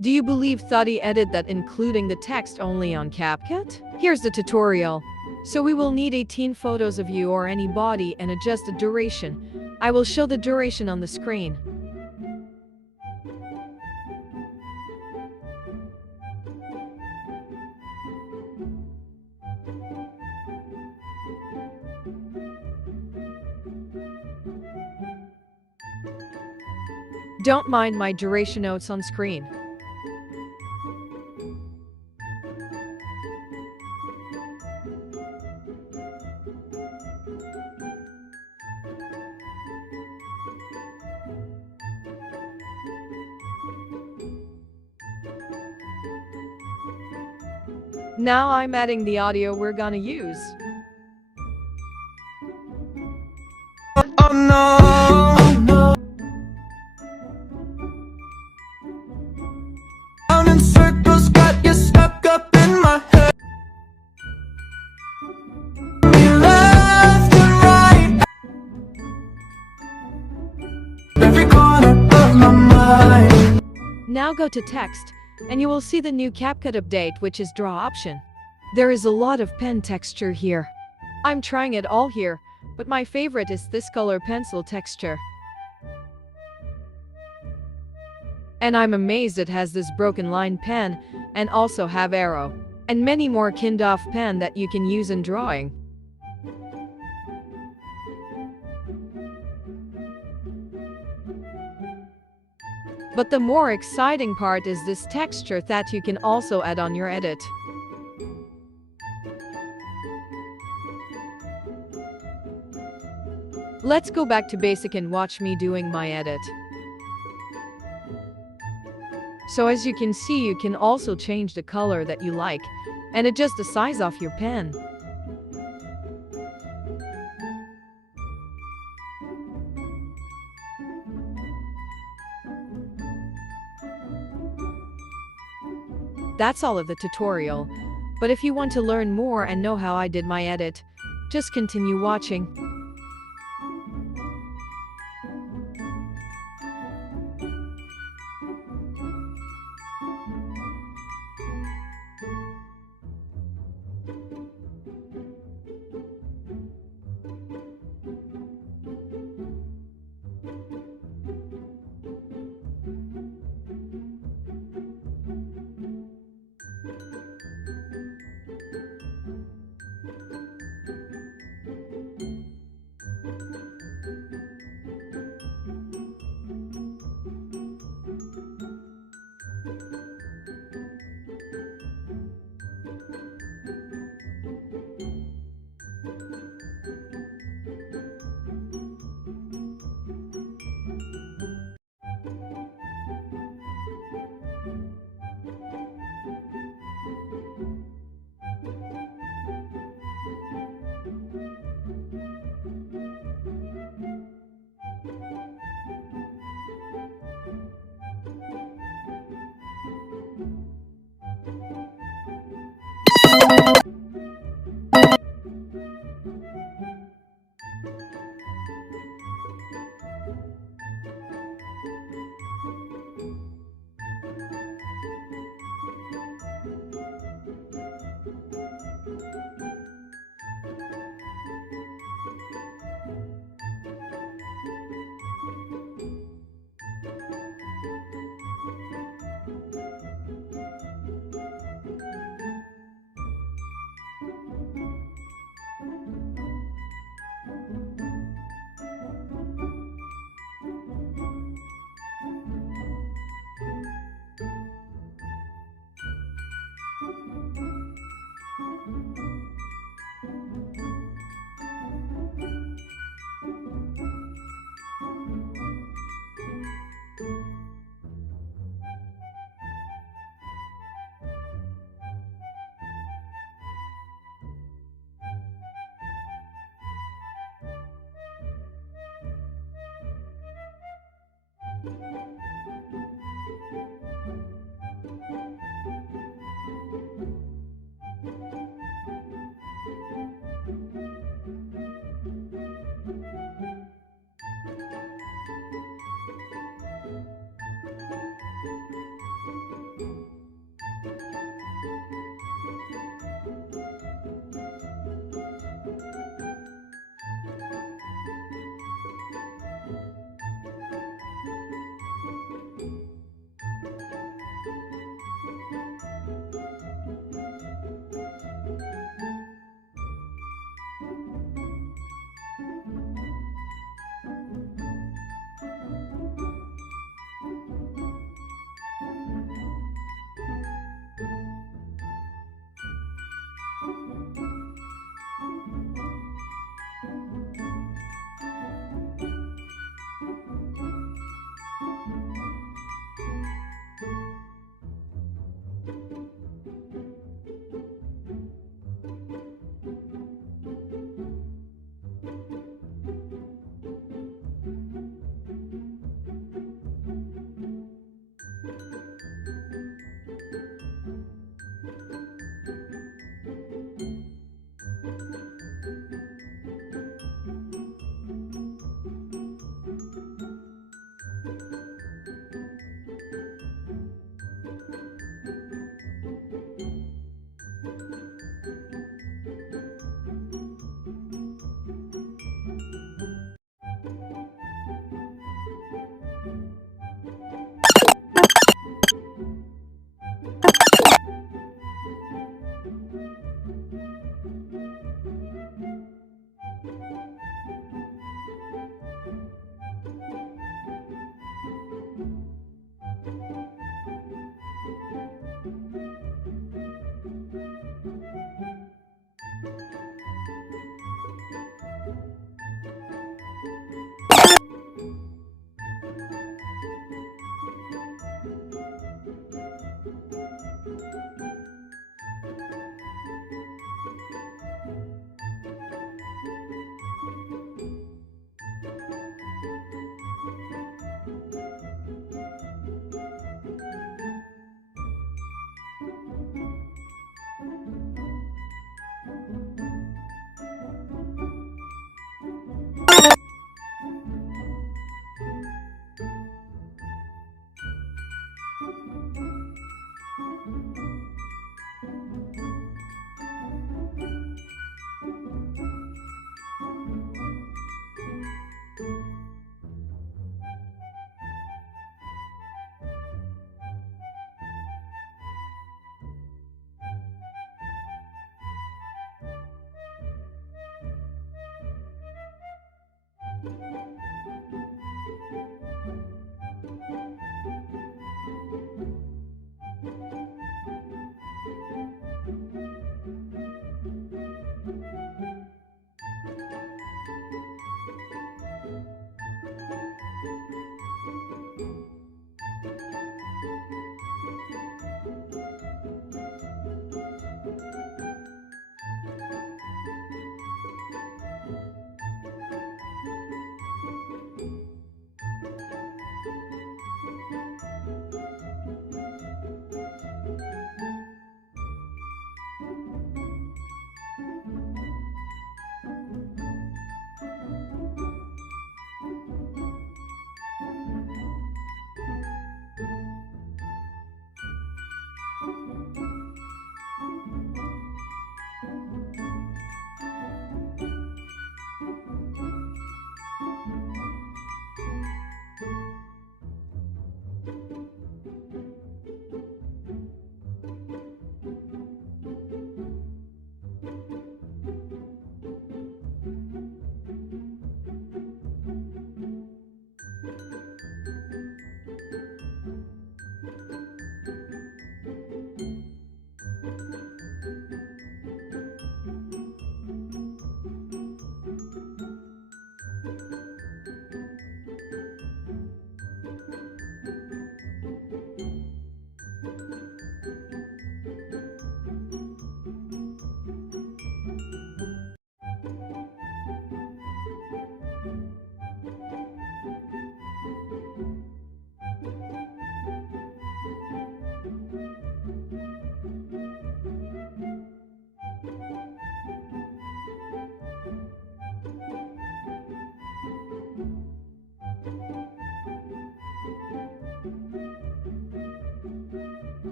Do you believe Thuddy edit that including the text only on CapCut? Here's the tutorial. So we will need 18 photos of you or any body and adjust the duration. I will show the duration on the screen. Don't mind my duration notes on screen. Now I'm adding the audio we're gonna use. Oh no, round in circles, got you stuck up in my head. We left and right, every corner of my mind. Now go to text, and you will see the new CapCut update, which is draw option. There is a lot of pen texture here. I'm trying it all here, but my favorite is this color pencil texture. And I'm amazed it has this broken line pen and also have arrow and many more kind of pen that you can use in drawing. But the more exciting part is this texture that you can also add on your edit. Let's go back to basic and watch me doing my edit. So as you can see, you can also change the color that you like and adjust the size of your pen. That's all of the tutorial, but if you want to learn more and know how I did my edit, just continue watching.